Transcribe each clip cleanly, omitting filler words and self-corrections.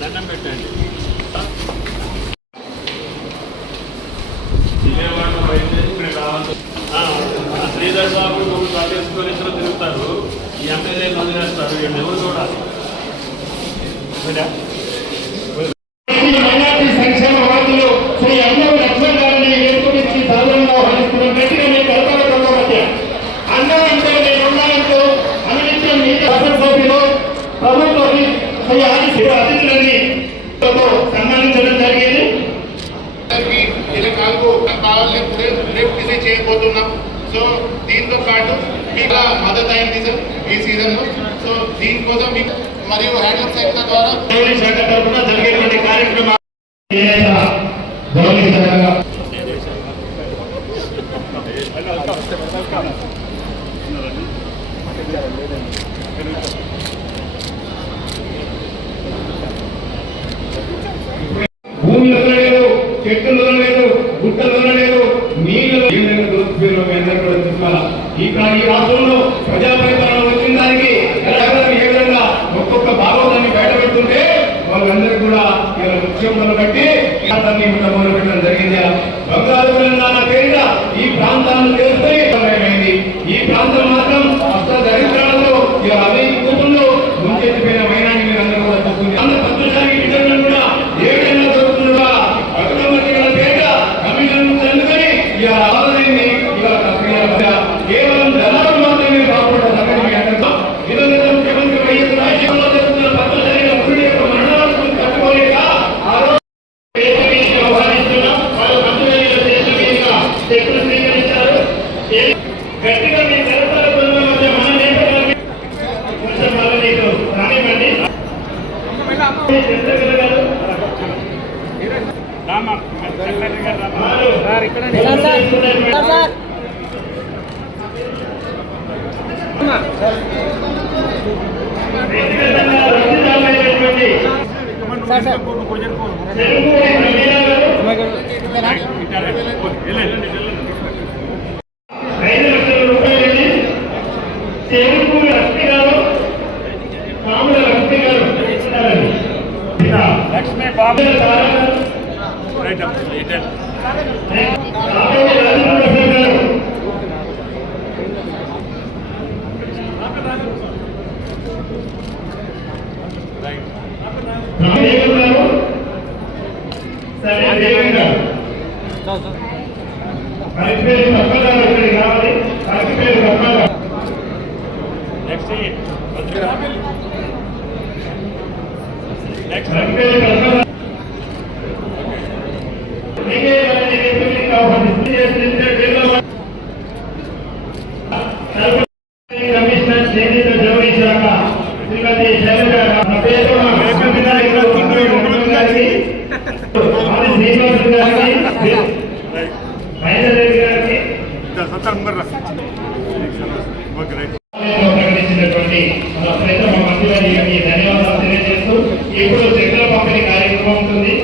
దండం పెట్టండి. శ్రీధర్ బాబు పట్టేసుకొని ఇద్దరు తిరుగుతారు. ఈ ఎమ్మెల్యే వదిలేస్తారు. వీళ్ళు ఎవరు చూడాలి? మైనార్టీ సంక్షేమ వార్డులు శ్రీ అందరూ లక్ష్మణ్ గారిని ఎదుర్కొనిచ్చి సాధారణంగా వహిస్తున్న గట్టిగా మీ కలపడంలో మధ్య అన్నారంటే నేనున్నానంటూ అనునిత్యం మీ శాసనసభ్యులు ప్రభుత్వ శ్రీ అతిథులని సన్మానించడం జరిగింది. చేయబోతున్నాం. సో దీంతో పాటు మీకు మద్దతు అయింది సార్ ఈ సీజన్ లో. సో దీనికోసం మీకు మరియు హ్యాండ్లూమ్ శాఖ ద్వారా శాఖ తరఫున జరిగేటువంటి కార్యక్రమం భూమి వదలలేదు, చెట్టులు వదలలేదు, గుట్టలు వదలలేదు, నీళ్ళు ఈ రాష్ట్రంలో ప్రజాపరిపాలన వచ్చిన దానికి ఏ విధంగా ఒక్కొక్క భాగవతాన్ని బయటపెడుతుంటే వాళ్ళందరూ కూడా ఇలా ముఖ్యమని బట్టి మొదలుపెట్టడం జరిగింది. బంగారు తెలంగాణ పేరిట ఈ ప్రాంతాలను తెలుసుకొని ఈ ప్రాంతం మాత్రం అష్ట దరిద్రాలతో ఇలా అవినీతి కూతుల్లో ముంచెత్తిపోయిన మైనాన్ని మీరు అందరూ కూడా చెప్తుంది. అంత పద్మశాలి విధంగా కూడా ఏ విధంగా దొరుకుతుందా అటుకమతిల పేరిట కమిషన్ అందుకని ఇలా ఆదాయాన్ని కేవలం జనాలు మాత్రమే బాగుపడతారు. విధంగా ముఖ్యమంత్రి వైఎస్ రాజశేఖరరావు జరుగుతున్న పద్మశాలి అభివృద్ధి యొక్క మరణాలను కట్టుకోలేక ఆ రోజు వ్యవహరిస్తున్నాం. వాళ్ళు పద్మశాలిలో దేశ మీదుగా చెక్కులు స్వీకరించారు. గట్టిగా మీ కలపల బృందం మధ్య మన నేతలు కొంచెం మళ్ళీ నీకు రానివ్వండి. చంద్రకళ గారు లక్ష్మీ బాబు కమిషనర్ చేనేత జౌళి శాఖ శ్రీమతి శైలజ శ్రీనివాస్ గారికి మహేందర్ గారికి ప్రకటించినటువంటి ప్రథమ మంత్రి ధన్యవాదాలు తెలియజేస్తూ ఇప్పుడు చెక్కుల పంపిణీ కార్యక్రమం ఉంటుంది.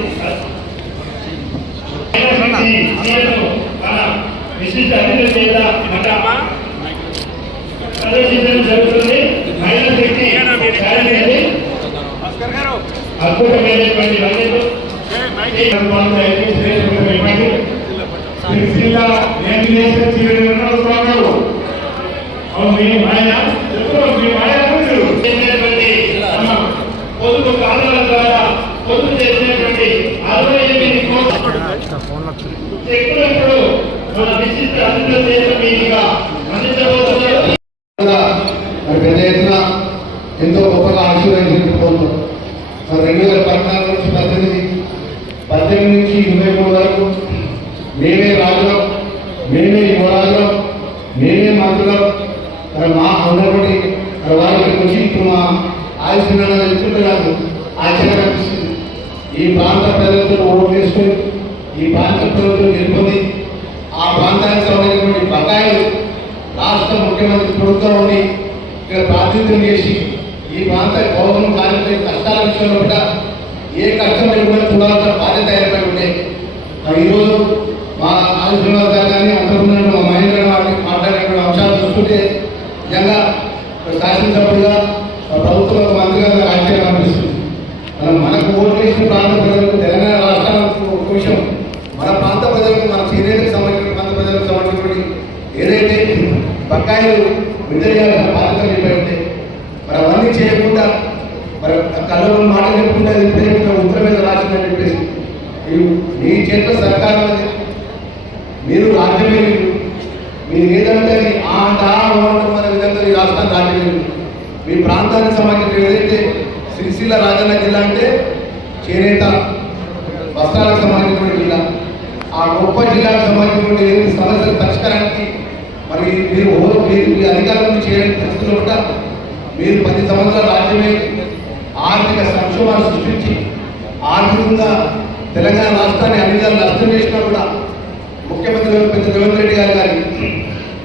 విశిష్ట అతిథుల చేత ప్రదర్శించడం జరుగుతుంది. మహిళా శక్తి అద్భుతమైనటువంటి పొదుపు కాలాల ద్వారా పొదుపు చేసినటువంటి 68 కోట్ల చెక్కులు ఇప్పుడు మన విశిష్ట అతిథుల చేత మీదుగా అందించబోతున్నారు. పెద్ద ఎత్తున ఎంతో గొప్పగా ఆశీర్వదించుకుంటున్నాం. 2014 నుంచి 18 నుంచి 23 వరకు మేమే రాజులం, మేమే యువరాజులం, మేమే మంత్రులం. మా ఉన్నటువంటి వాళ్ళకి వచ్చి ఇప్పుడు మా ఆయుష్మాన తెలుసుకుంటే నాకు ఆశ్చర్యం అనిపిస్తుంది. ఈ ప్రాంత ప్రజలతో ఓటు వేసుకొని ఈ ప్రాంత ప్రజలతో గెలుపొంది ఆ ప్రాంతానికి సంబంధించినటువంటి బకాయిలు రాష్ట్ర ముఖ్యమంత్రి ప్రభుత్వం ఉండి ఇక్కడ ప్రాతినిధ్యం చేసి ఈ ప్రాంత గౌరవం కార్మికుల కష్టాల విషయంలో కూడా ఏ కష్టం లేకుండా చూడాల్సిన బాధ్యత ఏర్పడి ఉంటే ఈరోజు మా ఆయుష్మాన్ గారు కానీ అంతకుముందు మా మహేంద్ర గారిని మాట్లాడినటువంటి అంశాలు చూస్తుంటే రూపాయలు విడుదల చేయాల్సిన బాధ్యత మీపై ఉంటే మరి అవన్నీ చేయకుండా మరి కళ్ళలో మాటలు చెప్పుకుంటే అది ఉత్తరం మీద రాసిందని చెప్పేసి మీ చేతిలో సర్కారం అది, మీరు రాజ్యమే, మీరు ఏదంటే మన విధంగా ఈ రాష్ట్రాన్ని రాజ్యం. మీ ప్రాంతానికి సంబంధించిన ఏదైతే సిరిసిల్ల రాజన్న జిల్లా అంటే చేనేత వస్త్రాలకు సంబంధించినటువంటి జిల్లా, ఆ గొప్ప జిల్లాకు సంబంధించినటువంటి ఏదైతే సమస్యల పరిష్కారానికి మరి మీరు మీ అధికారులను చేయని పరిస్థితుల్లో కూడా మీరు 10 సంవత్సరాల రాజ్యమే ఆర్థిక సంక్షోభాన్ని సృష్టించి ఆర్థికంగా తెలంగాణ రాష్ట్రాన్ని అన్ని విధాలు నష్టం చేసినా కూడా ముఖ్యమంత్రి పెద్ద రేవంత్ రెడ్డి గారు కానీ,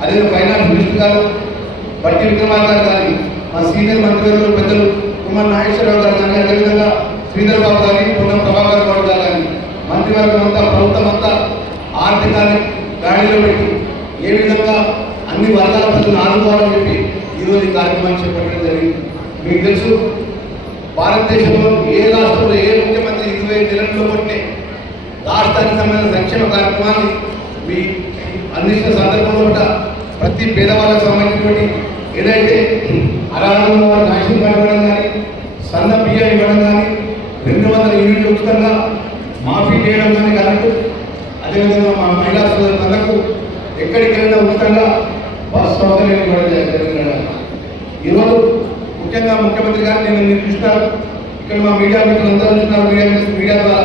అదే ఫైనాన్స్ మినిస్టర్ గారు బట్టి విక్రమార్క గారు కానీ, మా సీనియర్ మంత్రివర్యులు పెద్దలు కుమార్ నాగేశ్వరరావు గారు కానీ, అదేవిధంగా శ్రీధర్ బాబు గారి, పొన్నం ప్రభాకర్ గౌడ్ గారు కానీ, మంత్రివర్గం అంతా ప్రభుత్వం అంతా ఆర్థికాన్ని గాడిలో పెట్టి ఏ విధంగా అన్ని వర్గాల ప్రజలను ఆదుకోవాలని చెప్పి ఈరోజు ఈ కార్యక్రమాన్ని చేపట్టడం జరిగింది. మీకు తెలుసు, భారతదేశంలో ఏ రాష్ట్రంలో ఏ ముఖ్యమంత్రి 25 నెలల్లో కొట్టే రాష్ట్రానికి సంబంధించిన సంక్షేమ కార్యక్రమాన్ని మీ అందించిన సందర్భంలో కూడా ప్రతి పేదవాళ్ళకు సంబంధించినటువంటి ఏదైతే అరాధంలో రేషన్ కార్డు ఇవ్వడం కానీ, సన్న బియ్యం ఇవ్వడం కానీ, 200 యూనిట్లు ఉచితంగా మాఫీ చేయడం కానీ కరెంటు, అదేవిధంగా మా మహిళా సోదరులకు ఎక్కడికైనా ఉచితంగా బస్ సౌకర్యం ఇవ్వడం జరిగింది. ఈరోజు ముఖ్యంగా ముఖ్యమంత్రి గారు మీరు చూస్తున్నారు, ఇక్కడ మా మీడియా మిత్రులందరూ చూస్తున్నారు, మీడియా ద్వారా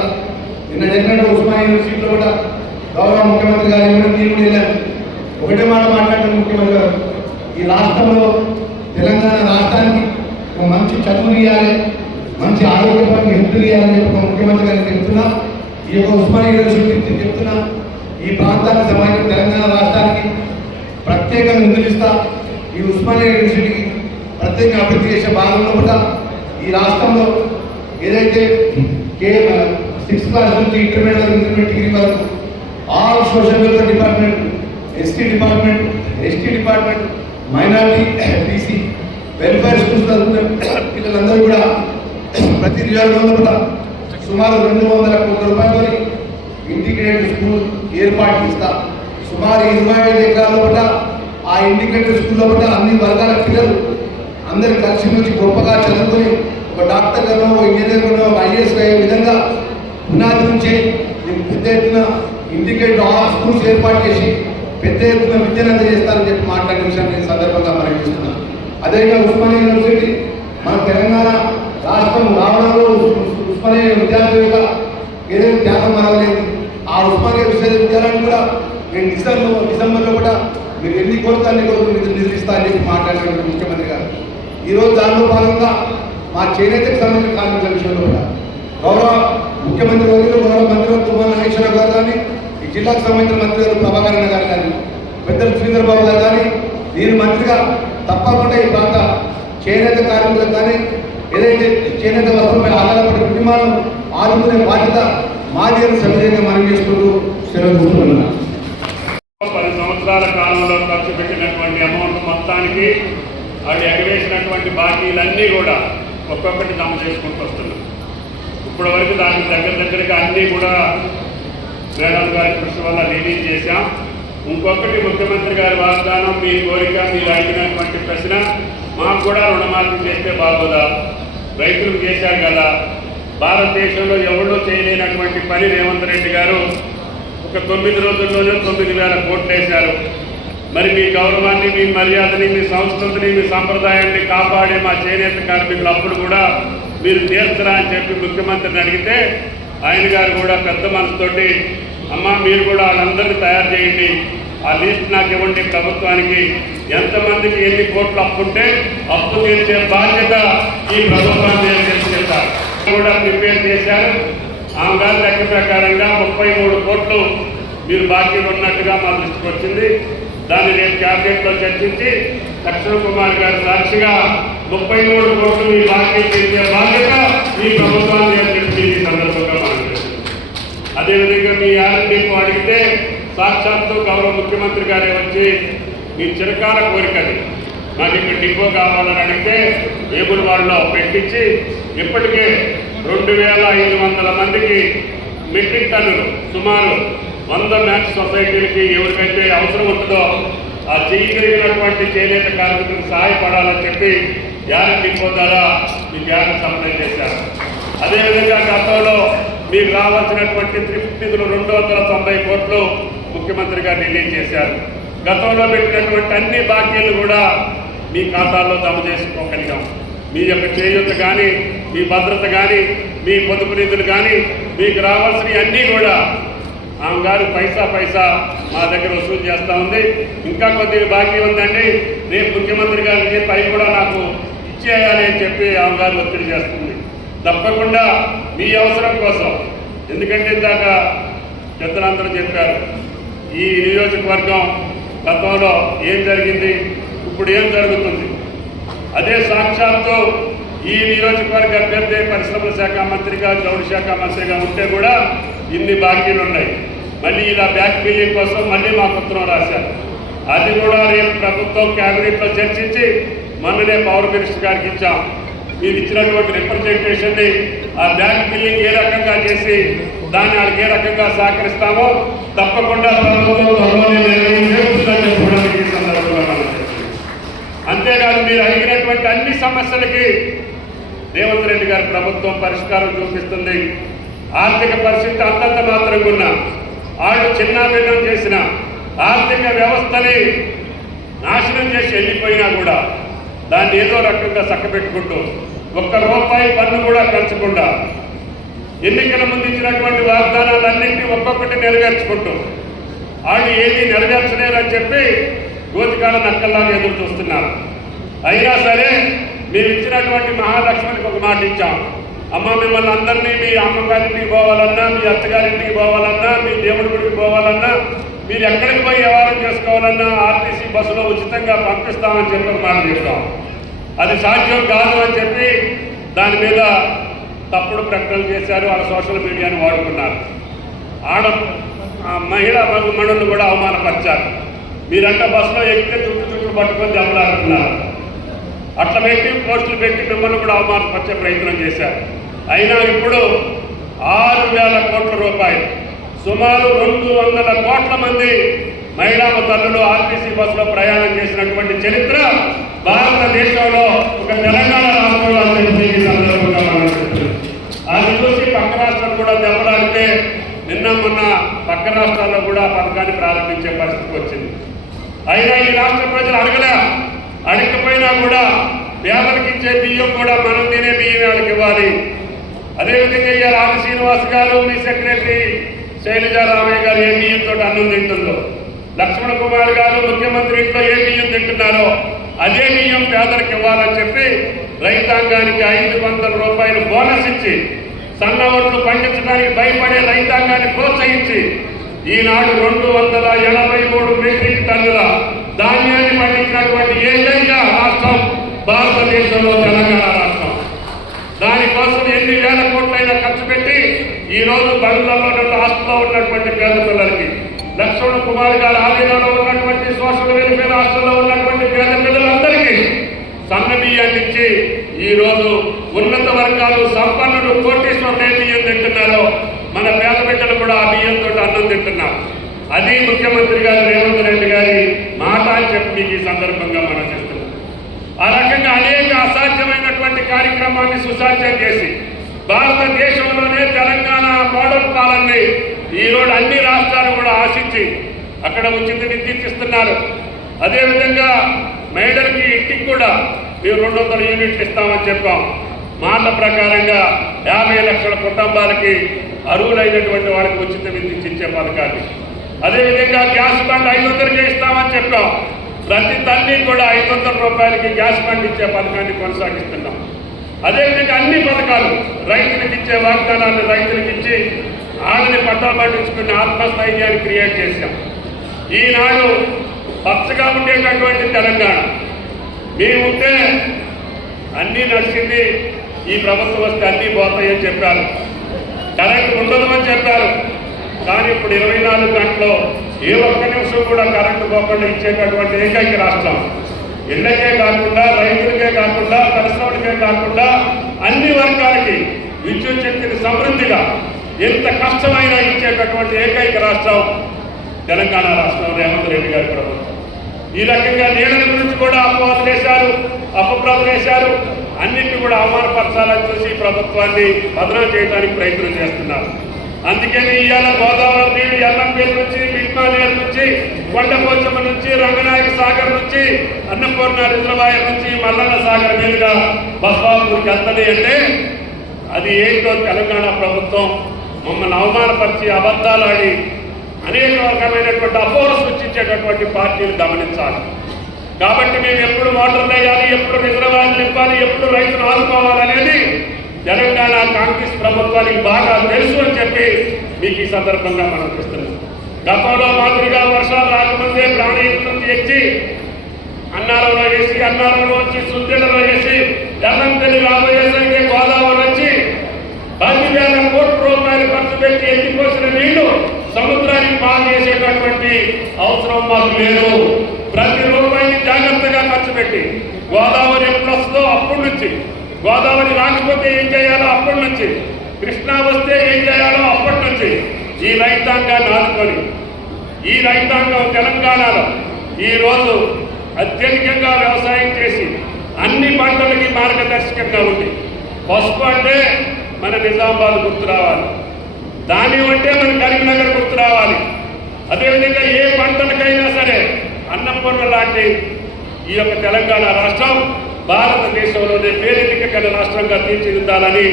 నిన్న జరిగినట్టు ఉస్మానియా యూనివర్సిటీలో కూడా గౌరవ ముఖ్యమంత్రి గారు ఇవ్వడం నేను వెళ్ళాను. ఒకటే మాట మాట్లాడుతున్న ముఖ్యమంత్రి గారు, ఈ రాష్ట్రంలో తెలంగాణ రాష్ట్రానికి ఒక మంచి చదువులు ఇవ్వాలి, మంచి ఆరోగ్యపరంగా హెల్త్ ఇవ్వాలని చెప్పి ఒక ముఖ్యమంత్రి గారికి చెప్తున్నా. ఈ యొక్క ఉస్మానియా యూనివర్సిటీ చెప్తున్నా, ఈ ప్రాంతానికి సంబంధించిన తెలంగాణ రాష్ట్రానికి ప్రత్యేకంగా నిధులిస్తా. ఈ ఉస్మానియా యూనివర్సిటీకి ప్రత్యేక అభివృద్ధి చేసే భాగంలో కూడా ఈ రాష్ట్రంలో ఏదైతే 6th క్లాస్ నుంచి ఇంటర్మీడియట్ డిగ్రీ వరకు all social welfare department, ST department, ST department, minority, BC welfare schools చదువుకునే పిల్లలందరూ కూడా ప్రతి నియోజకవర్గంలో కూడా సుమారు 200 కోట్ల రూపాయలతో ఇంటిగ్రేటెడ్ స్కూల్ ఏర్పాటు చేస్తా. సుమారు 25 ఎకరాల్లో కూడా ఆ ఇంటిగ్రేటెడ్ స్కూల్లో కూడా అన్ని వర్గాల పిల్లలు అందరు కలిసి వచ్చి గొప్పగా చదువుకొని ఒక డాక్టర్ గానో, ఇంజనీర్ గానో, ఐఏఎస్ అయ్యే విధంగా పునాది నుంచే పెద్ద ఎత్తున ఇంటిగ్రేటెడ్ స్కూల్స్ ఏర్పాటు చేసి పెద్ద ఎత్తున విద్యను అందజేస్తారని చెప్పి మాట్లాడిన విషయాన్ని సందర్భంగా మనం చేస్తున్నాం. అదేవిధంగా ఉస్మానియా యూనివర్సిటీ మన తెలంగాణ రాష్ట్రం రావడంలో ఉస్మానియా విద్యార్థులుగా ఏదైతే త్యాగం మరవలేదు, ఆ ఉస్మానియా విశ్వవిద్యాలయాన్ని కూడా నేను డిసెంబర్లో కూడా మీరు ఎన్ని కోరితే అన్ని కోరికలు మీరు నిర్మిస్తా అని చెప్పి మాట్లాడినటువంటి ముఖ్యమంత్రి గారు ఈరోజు దానిలో భాగంగా మా చేనేతకు సంబంధించిన కార్మికుల విషయంలో కూడా గౌరవ ముఖ్యమంత్రి వర్యులు, గౌరవ మంత్రివర్గ కుమార్ నాగేశ్వరరావు గారు కానీ, ఈ జిల్లాకు సంబంధించిన మంత్రివర్గ ప్రభాకర్ గారు కానీ, పెద్దలు శ్రీధర్ బాబు గారు కానీ, నేను మంత్రిగా తప్పకుండా ఈ ప్రాంత చేనేత కార్మికులకు కానీ, ఏదైతే చేనేత వస్త్రంపై ఆధారపడే కుటుంబాలను ఆదుకునే బాధ్యత మాది అని సవిధంగా మనం చేసుకుంటూ సెలవు తీసుకుంటున్నాను. 10 సంవత్సరాల కాలంలో ఖర్చు పెట్టినటువంటి అమౌంట్ మొత్తానికి అది ఎగవేసినటువంటి బాకీలన్నీ కూడా ఒక్కొక్కటి జమ చేసుకుంటూ వస్తున్నాం. ఇప్పటి వరకు దానికి దగ్గరగా అన్నీ కూడా మేడం గారి కృషి వల్ల రిలీజ్ చేశాం. ఇంకొకటి ముఖ్యమంత్రి గారి వాగ్దానం, మీ కోరిక, మీరు అడిగినటువంటి ప్రశ్న, మాకు కూడా రుణమాఫీ చేస్తే బాగోదా? రైతులకు చేశారు కదా. భారతదేశంలో ఎవరో చేయలేనటువంటి పని రేవంత్ రెడ్డి గారు ఒక 9 రోజుల్లోనే 9,000 కోట్లు వేశారు. మరి మీ గౌరవాన్ని, మీ మర్యాదని, మీ సంస్కృతిని, మీ సాంప్రదాయాన్ని కాపాడే మా చేనేత కార్మికులు అప్పుడు కూడా మీరు తీర్చరా అని చెప్పి ముఖ్యమంత్రిని అడిగితే ఆయన గారు కూడా పెద్ద మనసుతోటి, అమ్మ మీరు కూడా వాళ్ళందరినీ తయారు చేయండి, ఆ లిస్ట్ నాకు ఇవ్వండి, ప్రభుత్వానికి ఎంతమందికి ఎన్ని కోట్లు అప్పుంటే అప్పు తీర్చే బాధ్యత ఈ ప్రభుత్వాన్ని చేస్తారు కూడా ప్రిపేర్ చేశారు. ఆమె గారి లెక్క ప్రకారంగా 33 కోట్లు మీరు బాకీలు ఉన్నట్టుగా మా దృష్టికి వచ్చింది. దాన్ని రేపు క్యాబినెట్లో చర్చించి లక్ష్మణ్ కుమార్ గారి సాక్షిగా 33 కోట్లు మీ బాకీ తీర్చే బాధ్యత ఈ ప్రభుత్వాన్ని చెప్పి ఈ సందర్భంగా మనం చేస్తుంది. అదేవిధంగా మీ ఆర్ఎండ్కు అడిగితే సాక్షాత్తు గౌరవ ముఖ్యమంత్రి గారే వచ్చి మీ చిరకాల కోరికది నాకు ఇక్కడ డిపో కావాలని అడిగితే ఏబుల్ వాళ్ళలో పెట్టించి ఇప్పటికే 2,500 మందికి మెట్రిక్ టన్నులు సుమారు 100 మ్యాక్స్ సొసైటీలకి ఎవరికైతే అవసరం ఉంటుందో ఆ చేయగలిగినటువంటి చేనేత కార్మికులకు సహాయపడాలని చెప్పి గ్యారంటీ ద్వారా మీ గ్యారెంటీ సప్లై చేశారు. అదేవిధంగా గతంలో మీకు రావాల్సినటువంటి త్రిఫ్ట్ నిధులు 290 కోట్లు ముఖ్యమంత్రి గారు రిలీజ్ చేశారు. గతంలో పెట్టినటువంటి అన్ని బాకీలు కూడా మీ ఖాతాల్లో జమ చేసుకోగలిగాం. మీ యొక్క చేయూత కానీ, మీ భద్రత కానీ, మీ పొదుపు నిధులు కానీ, మీకు రావాల్సినవి అన్నీ కూడా ఆమె గారు పైసా మా దగ్గర వసూలు చేస్తూ ఉంది. ఇంకా కొద్దిగా బాకీ ఉందండి, రేపు ముఖ్యమంత్రి గారిని చెప్పి అవి కూడా నాకు ఇచ్చేయాలి అని చెప్పి ఆమె గారు ఒత్తిడి చేస్తుంది. తప్పకుండా మీ అవసరం కోసం, ఎందుకంటే ఇందాక పెద్దలందరూ చెప్పారు ఈ నియోజకవర్గం గతంలో ఏం జరిగింది, ఇప్పుడు ఏం జరుగుతుంది. అదే సాక్షాత్తు ఈ నియోజకవర్గ అభ్యర్థి పరిశ్రమల శాఖ మంత్రిగా, జౌళి శాఖ మంత్రిగా ఉంటే కూడా ఇన్ని బాకీలు ఉన్నాయి. మళ్ళీ ఇలా బ్యాక్ బిల్లింగ్ కోసం మళ్ళీ మాకు ఉత్తరం రాశారు. అది కూడా రేపు ప్రభుత్వం క్యాబినెట్లో చర్చించి మొన్ననే పవర్ మినిస్టర్ గారికి ఇచ్చాం. మీరు ఇచ్చినటువంటి రిప్రజెంటేషన్ని ఆ బ్యాక్ బిల్లింగ్ ఏ రకంగా చేసి దాన్ని వాళ్ళకి ఏ రకంగా సహకరిస్తామో తప్పకుండా ప్రభుత్వం అంతేకాదు మీరు అడిగినటువంటి అన్ని సమస్యలకి రేవంత్ రెడ్డి గారి ప్రభుత్వం పరిష్కారం చూపిస్తుంది. ఆర్థిక పరిస్థితి అంతంత మాత్రంగా ఉన్న వాళ్ళు చిన్నాభిన్నం చేసిన ఆర్థిక వ్యవస్థని నాశనం చేసి వెళ్ళిపోయినా కూడా దాన్ని ఏదో రకంగా చక్కబెట్టుకుంటూ ₹1 పన్ను కూడా పెంచకుండా ఎన్నికల ముందు ఇచ్చినటువంటి వాగ్దానాలన్నింటినీ ఒక్కొక్కటి నెరవేర్చుకుంటూ వాళ్ళు ఏది నెరవేర్చలేరని చెప్పి గోతికాల నక్కల్లాగా ఎదురు చూస్తున్నారు. అయినా సరే మేము ఇచ్చినటువంటి మహాలక్ష్మికి ఒక మాట ఇచ్చాం. అమ్మ మిమ్మల్ని అందరినీ మీ అమ్మగారింటికి పోవాలన్నా, మీ అత్తగారింటికి పోవాలన్నా, మీ దేవుడి గుడికి పోవాలన్నా, మీరు ఎక్కడికి పోయి వ్యవహారం చేసుకోవాలన్నా ఆర్టీసీ బస్సులో ఉచితంగా పంపిస్తామని చెప్పి ఒక మాట చెప్తాం. అది సాధ్యం కాదు అని చెప్పి దాని మీద తప్పుడు ప్రకటనలు చేశారు. వాళ్ళ సోషల్ మీడియాని వాడుకున్నారు. మహిళా మనులను కూడా అవమానపరిచారు. మీరంతా బస్సులో ఎక్కితే చుట్టూ పట్టుకొని దెబ్బలాడుతున్నారు. అట్లా పెట్టి పోస్టులు పెట్టి మిమ్మల్ని కూడా అవమానపరిచే ప్రయత్నం చేశారు. అయినా ఇప్పుడు 6,000 కోట్ల రూపాయలు, సుమారు 200 కోట్ల మంది మహిళా తల్లులు ఆర్టీసీ బస్సులో ప్రయాణం చేసినటువంటి చరిత్ర భారతదేశంలో ఒక తెలంగాణ రాష్ట్రంలో ఈ సందర్భంగా మనం చెప్తున్నాం. అది చూసి పక్క రాష్ట్రాలు కూడా దెబ్బలాడితే నిన్న మొన్న పక్క రాష్ట్రాల్లో కూడా పథకాన్ని ప్రారంభించే పరిస్థితి వచ్చింది. అయినా ఈ రాష్ట్ర ప్రజలు అడగకపోయినా కూడా పేదలకు ఇచ్చే బియ్యం కూడా మనం తినే బియ్యం వాళ్ళకి ఇవ్వాలి. అదేవిధంగా ఇవాళ ఆది శ్రీనివాస్ గారు, మీ సెక్రటరీ శైలజారామయ్య గారు ఏ బియ్యంతో అన్నం తింటుందో, లక్ష్మణ కుమార్ గారు ముఖ్యమంత్రి ఇంట్లో ఏ బియ్యం తింటున్నారో అదే బియ్యం పేదలకు ఇవ్వాలని చెప్పి రైతాంగానికి ₹500 బోనస్ ఇచ్చి సన్న ఓట్లు పండించడానికి భయపడే రైతాంగాన్ని ప్రోత్సహించి ఈనాడు 283 మెట్రిక్ టన్నుల ధాన్యాన్ని పండించినటువంటి ఏకైక రాష్ట్రం భారతదేశంలో తెలంగాణ రాష్ట్రం. దానికోసం ఎన్ని వేల కోట్లైనా ఖర్చు పెట్టి ఈరోజు బడులలో హాస్టల్లో ఉన్నటువంటి పేద పిల్లలకి, లక్ష్మణ కుమార్ గారి ఆధీనంలో ఉన్నటువంటి సోషల్ వెల్ఫేర్ హాస్టల్లో ఉన్నటువంటి పేద పిల్లలందరికీ సన్న బియ్యాన్ని ఇచ్చి ఈరోజు ఉన్నత వర్గాలు, సంపన్నులు, కోటీశ్వరులు ఏ బియ్యం తింటున్నారో మన పేద బిడ్డలు కూడా ఆ బియ్యంతో అన్నం తింటున్నారు. అది ముఖ్యమంత్రి గారు రేవంత్ రెడ్డి గారి మాట అని చెప్పి మీకు ఈ సందర్భంగా మనం చేస్తున్నాం. ఆ రకంగా అనేక అసాధ్యమైనటువంటి కార్యక్రమాన్ని సుసాధ్యం చేసి భారతదేశంలోనే తెలంగాణ మోడల్ పాలనని ఈరోజు అన్ని రాష్ట్రాలు కూడా ఆశించి అక్కడ ఉచిత విద్యుత్ ఇస్తున్నారు. అదేవిధంగా మహిళలకి ఇంటికి కూడా మేము 200 యూనిట్లు ఇస్తామని చెప్పాం. మాట ప్రకారంగా 50 లక్షల కుటుంబాలకి అర్హులైనటువంటి వాళ్ళకి ఉచిత విద్యుత్ ఇచ్చే పథకాన్ని, అదేవిధంగా గ్యాస్ బండ్ 500 ఇస్తామని చెప్పాం. ప్రతి తల్లి కూడా ₹500 గ్యాస్ బండ్ ఇచ్చే పథకాన్ని కొనసాగిస్తున్నాం. అదేవిధంగా అన్ని పథకాలు రైతులకు ఇచ్చే వాగ్దానాన్ని రైతులకు ఇచ్చి వాళ్ళని పట్టాలు పట్టించుకుని ఆత్మస్థైర్యాన్ని క్రియేట్ చేశాం. ఈనాడు పచ్చగా ఉండేటటువంటి తెలంగాణ మేముంటే అన్నీ నడిచింది, ఈ ప్రభుత్వం వస్తే అన్నీ పోతాయని చెప్పారు. కరెంటు ఉండదు అని చెప్పారు. కానీ ఇప్పుడు 24 గంటల్లో ఏ ఒక్క నిమిషం కూడా కరెంటు పోకుండా ఇచ్చేటటువంటి ఏకైక రాష్ట్రం. ఇళ్లకే కాకుండా, రైతులకే కాకుండా, పరిశ్రమలకే కాకుండా అన్ని వర్గాలకి విద్యుత్ శక్తిని సమృద్ధిగా ఎంత కష్టమైనా ఇచ్చేటటువంటి ఏకైక రాష్ట్రం తెలంగాణ రాష్ట్రం రేవంత్ రెడ్డి గారి ప్రభుత్వం. ఈ రకంగా నీళ్ళ గురించి కూడా అపవాదులు వేశారు, అపప్రదలు వేశారు. అన్నింటినీ కూడా అవమానపరచాలని చూసి ప్రభుత్వాన్ని బదనాం చేయడానికి ప్రయత్నం చేస్తున్నారు. అందుకని ఇవాళ గోదావరి నీళ్ళు ఎల్లంపేట నుంచి, మిట్మానేరు నుంచి, కొండపోచమ్మ నుంచి, రంగనాయక సాగర్ నుంచి, అన్నపూర్ణ రిజర్వాయర్ నుంచి మల్లన్న సాగర్ మీదుగా బస్వాపూర్కి వెళ్తుంది అంటే అది ఏంటో తెలంగాణ ప్రభుత్వం మమ్మల్ని అవమానపరిచి అబద్ధాలాడి అనేక రకమైనటువంటి అపోహ సృష్టించేటటువంటి పార్టీలు గమనించాలి. కాబట్టి మేము ఎప్పుడు మోటార్లు వేయాలి, ఎప్పుడు రిజర్వాయర్లు నింపాలి, ఎప్పుడు రైతులు ఆదుకోవాలనేది తెలంగాణ కాంగ్రెస్ ప్రభుత్వానికి బాగా తెలుసు అని చెప్పి మీకు ఈ సందర్భంగా మనం చూస్తున్నాం. గతంలో మాదిరిగా వర్షాలు రాకముందే ప్రాణహితం ఎక్కి అన్నారంలో వేసి, అన్నారంలో వచ్చి సుందెలలో వేసి, ఎల్లంపల్లి రాబోయే సంఖ్య గోదావరి వచ్చి 10,000 కోట్ల రూపాయలు ఖర్చు పెట్టి ఎత్తిపోసిన నీళ్లు సముద్రానికి పాలు చేసేటటువంటి అవసరం మాకు లేదు. ప్రతి రూపాయిని జాగ్రత్తగా ఖర్చు పెట్టి గోదావరి ఎప్పుడు వస్తుందో అప్పటి నుంచి, గోదావరి రాకపోతే ఏం చేయాలో అప్పటి నుంచి, కృష్ణా వస్తే ఏం చేయాలో అప్పటి నుంచి ఈ రైతాంగాన్ని ఆదుకొని ఈ రైతాంగం తెలంగాణలో ఈరోజు అత్యధికంగా వ్యవసాయం చేసి అన్ని పంటలకి మార్గదర్శకంగా ఉంది. పసుపు అంటే మన నిజామాబాద్ గుర్తు రావాలి, ధాన్యం అంటే మన కరీంనగర్ గుర్తు రావాలి. అదేవిధంగా ఏ పంటలకైనా సరే అన్నపూర్ణ లాంటి ఈ యొక్క తెలంగాణ రాష్ట్రం భారతదేశంలోనే పేరెన్నిక గల రాష్ట్రంగా తీర్చిదిద్దాలని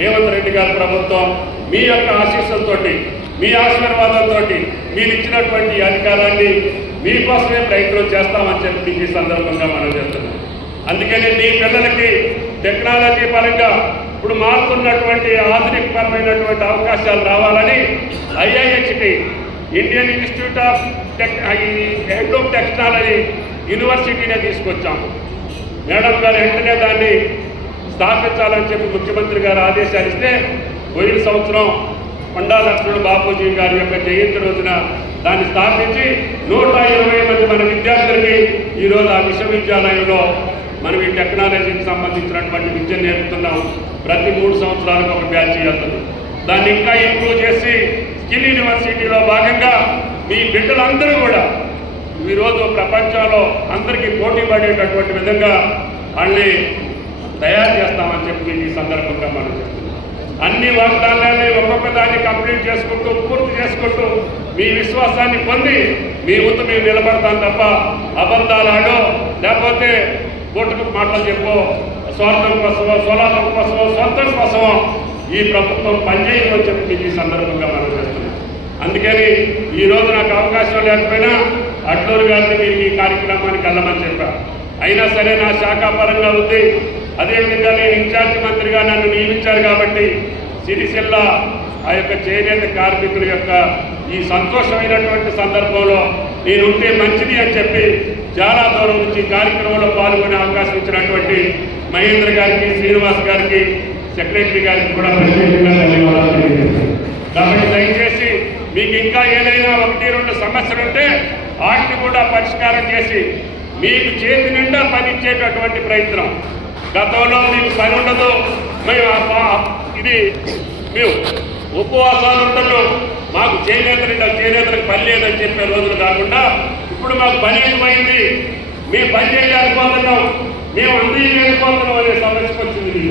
రేవంత్ రెడ్డి గారి ప్రభుత్వం మీ యొక్క ఆశీస్సులతో, మీ ఆశీర్వాదంతో మీరు ఇచ్చినటువంటి అధికారాన్ని మీకోసమే ప్రయత్నం చేస్తామని చెప్పి ఈ సందర్భంగా మనం చేస్తున్నాం. అందుకని మీ పిల్లలకి టెక్నాలజీ పరంగా ఇప్పుడు మారుతున్నటువంటి ఆధునికపరమైనటువంటి అవకాశాలు రావాలని IIHT Indian Institute of head of technology యూనివర్సిటీనే తీసుకొచ్చాము. మేడం గారు వెంటనే దాన్ని స్థాపించాలని చెప్పి ముఖ్యమంత్రి గారు ఆదేశాలు ఇస్తే పోయిన సంవత్సరం కొండా లక్ష్మణ్ బాపూజీ గారి యొక్క జయంతి రోజున దాన్ని స్థాపించి 120 మంది మన విద్యార్థులకి ఈరోజు ఆ విశ్వవిద్యాలయంలో మనం ఈ టెక్నాలజీకి సంబంధించినటువంటి విద్య నేర్పుతున్నాం. ప్రతి 3 సంవత్సరాలకు ఒక బ్యాచ్ చేస్తున్నాం. దాన్ని ఇంకా ఇంప్రూవ్ చేసి స్కిల్ యూనివర్సిటీలో భాగంగా మీ బిడ్డలందరూ కూడా ఈరోజు ప్రపంచంలో అందరికీ పోటీ పడేటటువంటి విధంగా వాళ్ళని తయారు చేస్తామని చెప్పి ఈ సందర్భంగా మనం చెప్తున్నాం. అన్ని వాగ్దానాన్ని ఒక్కొక్క దాన్ని కంప్లీట్ చేసుకుంటూ పూర్తి చేసుకుంటూ మీ విశ్వాసాన్ని పొంది మీ ముందు మేము నిలబడతాం తప్ప అబద్ధాలు ఆడో లేకపోతే కోటుకు మాటలు చెప్పో స్వార్థం కోసమో స్వలాభం కోసమో సొంతం కోసమో ఈ ప్రభుత్వం పనిచేయదు అని చెప్పి ఈ సందర్భంగా మనం చేస్తున్నాం. అందుకని ఈరోజు నాకు అవకాశం లేకపోయినా అట్లూరు గారిని మీరు ఈ కార్యక్రమానికి వెళ్ళమని చెప్పారు. అయినా సరే నా శాఖాపరంగా ఉంది. అదేవిధంగా నేను ఇన్ఛార్జి మంత్రిగా నన్ను నియమించారు కాబట్టి సిరిసిల్ల ఆ యొక్క చేనేత కార్మికుల యొక్క ఈ సంతోషమైనటువంటి సందర్భంలో నేను ఉంటే మంచిది అని చెప్పి చాలా దూరం నుంచి కార్యక్రమంలో పాల్గొనే అవకాశం ఇచ్చినటువంటి మహేంద్ర గారికి, శ్రీనివాస్ గారికి, సెక్రటరీ గారికి కూడా ప్రత్యేకంగా ధన్యవాదాలు తెలియజేస్తాను. కాబట్టి దయచేసి మీకు ఇంకా ఏదైనా 1-2 సమస్యలు ఉంటే వాటిని కూడా పరిష్కారం చేసి మీకు చేతి నిండా పని ఇచ్చేటటువంటి ప్రయత్నం. గతంలో మీకు పని ఉండదు, మేము ఉపవాసాలు ఉండదు, మాకు చేనేతలకు పని లేదని చెప్పే రోజులు కాకుండా ఇప్పుడు మాకు పని ఎక్కువైంది, మేము పని చేయలేకపోతున్నాం, మేము అందజేయలేకపోతున్నాం అనే సమస్యకు వచ్చింది.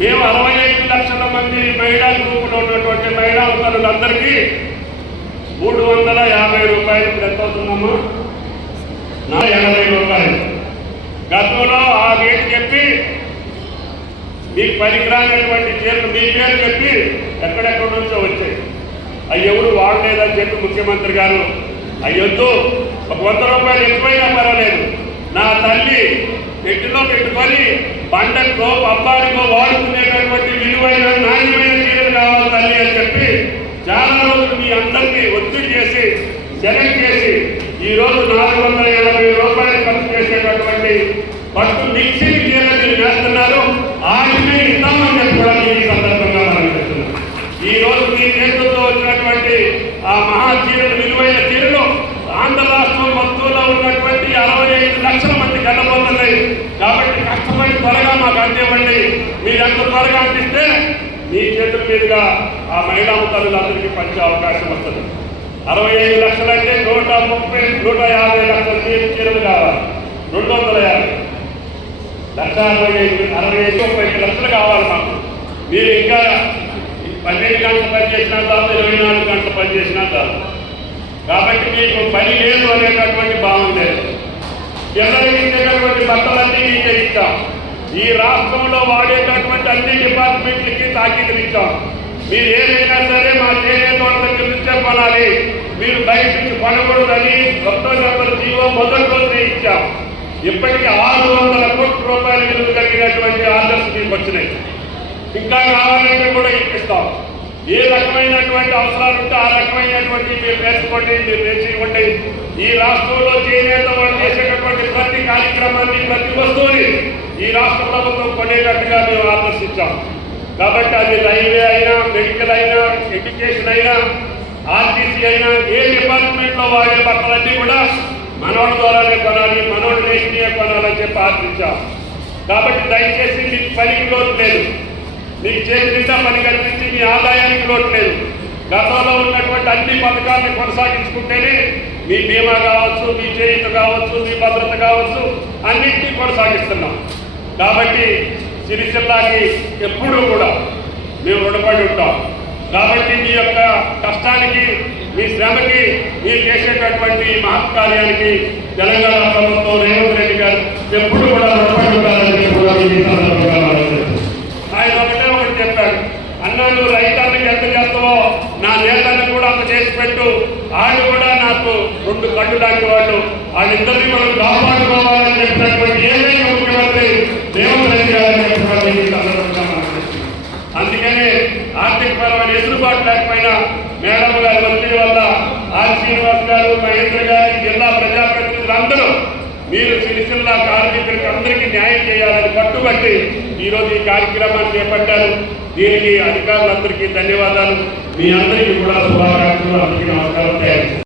మేము 65 లక్షల మంది మహిళా గ్రూపులో ఉన్నటువంటి మహిళా తల్లులందరికీ 350 రూపాయలు ఇప్పుడు ఎంత అవుతుందమ్మా? 80 రూపాయలు. గతంలో ఆ రేటు చెప్పి మీకు పనికిరానటువంటి చీరలు మీ పేరు చెప్పి ఎక్కడెక్కడి నుంచో వచ్చాయి. అవి ఎవరు వాడలేదని చెప్పి ముఖ్యమంత్రి గారు అయ్యొద్దు, ఒక 100 రూపాయలు ఎక్కువైనా పర్వాలేదు, నా తల్లి పెట్టిలో పెట్టుకొని పండగకో పబ్బానికో వాడుకునేటటువంటి విలువైన నాణ్యమైన చీరలు కావాలి తల్లి అని చెప్పి చాలా రోజులు మీ అందరినీ ఒత్తిడి చేసి సెలెక్ట్ చేసి ఈరోజు 480 రూపాయలు ఖర్చు చేసేటటువంటి పట్టు మిక్సింగ్ చీరలు మీరు వేస్తున్నారు. ఆమె ఇస్తామని చెప్పి కూడా ఈ సందర్భంగా మనం చెప్తున్నాం. ఈ రోజు మీ చేతులతో వచ్చినటువంటి ఆ మహా చీరలు, విలువైన చీరలు ఆంధ్ర రాష్ట్రం మొత్తంలో ఉన్నటువంటి 65 లక్షల మందికి వెళ్ళబోతున్నాయి. కాబట్టి కష్టపడి త్వరగా మాకు అందివ్వండి. మీరు ఎంత త్వరగా అందిస్తే మీ చేతుల మీదుగా ఆ మహిళా తల్లులందరికీ పంచే అవకాశం వస్తుంది. 65 లక్షలంటే 130 150 లక్షల చీరలు కావాలి, 250 1,65 లక్షలు కావాలి మాకు. మీరు ఇంకా 12 గంటలు పనిచేసినా చాలు, 24 గంటలు పనిచేసినా చాలు. కాబట్టి మీకు పని లేదు అనేటటువంటి భావన లేదు. పిల్లలకి ఇచ్చేటటువంటి బట్టలన్నీ మీకే ఇచ్చాం. ఈ రాష్ట్రంలో వాడేటటువంటి అన్ని డిపార్ట్మెంట్లకి తాకీదులు ఇచ్చాం. మీరు ఏదైనా సరే మా చేనేత వాళ్ళ దగ్గర నుంచే కొనాలి, మీరు బయట నుంచి కొనకూడదని అక్టోబర్ జీవో మొదటి రోజునే ఇచ్చాం. ఇప్పటికీ 600 కోట్ల రూపాయల విలువ కలిగినటువంటి ఆర్డర్స్ మీకు వచ్చినాయి. ఇంకా కావాలంటే కూడా ఇప్పిస్తాం. ఏ రకమైనటువంటి అవసరాలు ఉంటే ఆ రకమైనటువంటి మీరు వేసుకోండి, మీరు వేసుకోండి. ఈ రాష్ట్రంలో చేనేత వాళ్ళు చేసేటటువంటి ప్రతి కార్యక్రమాన్ని, ప్రతి వస్తువుని ఈ రాష్ట్ర ప్రభుత్వం కొనేటట్టుగా మేము ఆర్డర్స్ ఇచ్చాం. కాబట్టి అది రైల్వే అయినా, మెడికల్ అయినా, ఎడ్యుకేషన్ అయినా, ఆర్టీసీ అయినా, ఏ డిపార్ట్మెంట్లో వాడే బట్టలన్నీ కూడా మనోడి ద్వారానే కొనాలి, మనోడి నేషనీయ కొనాలని చెప్పి ఆర్పించాం. కాబట్టి దయచేసి మీకు పనికి లోటు లేదు, మీకు చేతి నిండా పని కల్పించి మీ ఆదాయానికి లోటు లేదు. గతంలో ఉన్నటువంటి అన్ని పథకాలను కొనసాగించుకుంటేనే మీ బీమా కావచ్చు, మీ చేయూత కావచ్చు, మీ భద్రత కావచ్చు, అన్నింటినీ కొనసాగిస్తున్నాం. కాబట్టి సిరిసిల్లాకి ఎప్పుడూ కూడా మేము రుణపడి ఉంటాం. కాబట్టి మీ యొక్క కష్టానికి, మీ శ్రమకి, మీరు చేసేటటువంటి మహత్ కార్యానికి తెలంగాణ ప్రభుత్వం, రేవంత్ రెడ్డి గారు ఎప్పుడు కూడా రుణపడి ఉంటారని కూడా ఆయన ఒకటి చెప్పాడు, అన్నా నువ్వు రైతానికి ఎంత చేస్తావో నా నేతలను కూడా అంత చేసి పెట్టు. వాళ్ళు కూడా నాకు 2 కళ్ళు లాంటి వాళ్ళు, వాళ్ళిద్దరినీ మనం కాపాడుకోవాలని చెప్పినటువంటి ఏదైనా ముఖ్యమంత్రి రేవంత్ రెడ్డి గారిని అందుకనే ఆర్థికపరమైన ఎదురుబాటు లేకపోయినా మేడం గారి మంత్రి వల్ల ఆర్ శ్రీనివాస్ గారు, మహేంద్ర గారి, జిల్లా ప్రజాప్రతినిధులు అందరూ మీరు సిరిసిల్ల కార్మికులకి అందరికీ న్యాయం చేయాలని పట్టుబట్టి ఈరోజు ఈ కార్యక్రమాన్ని చేపట్టారు. దీనికి అధికారులందరికీ ధన్యవాదాలు. మీ అందరికీ కూడా శుభాకాంక్షలు. అందరికీ నమస్కారం.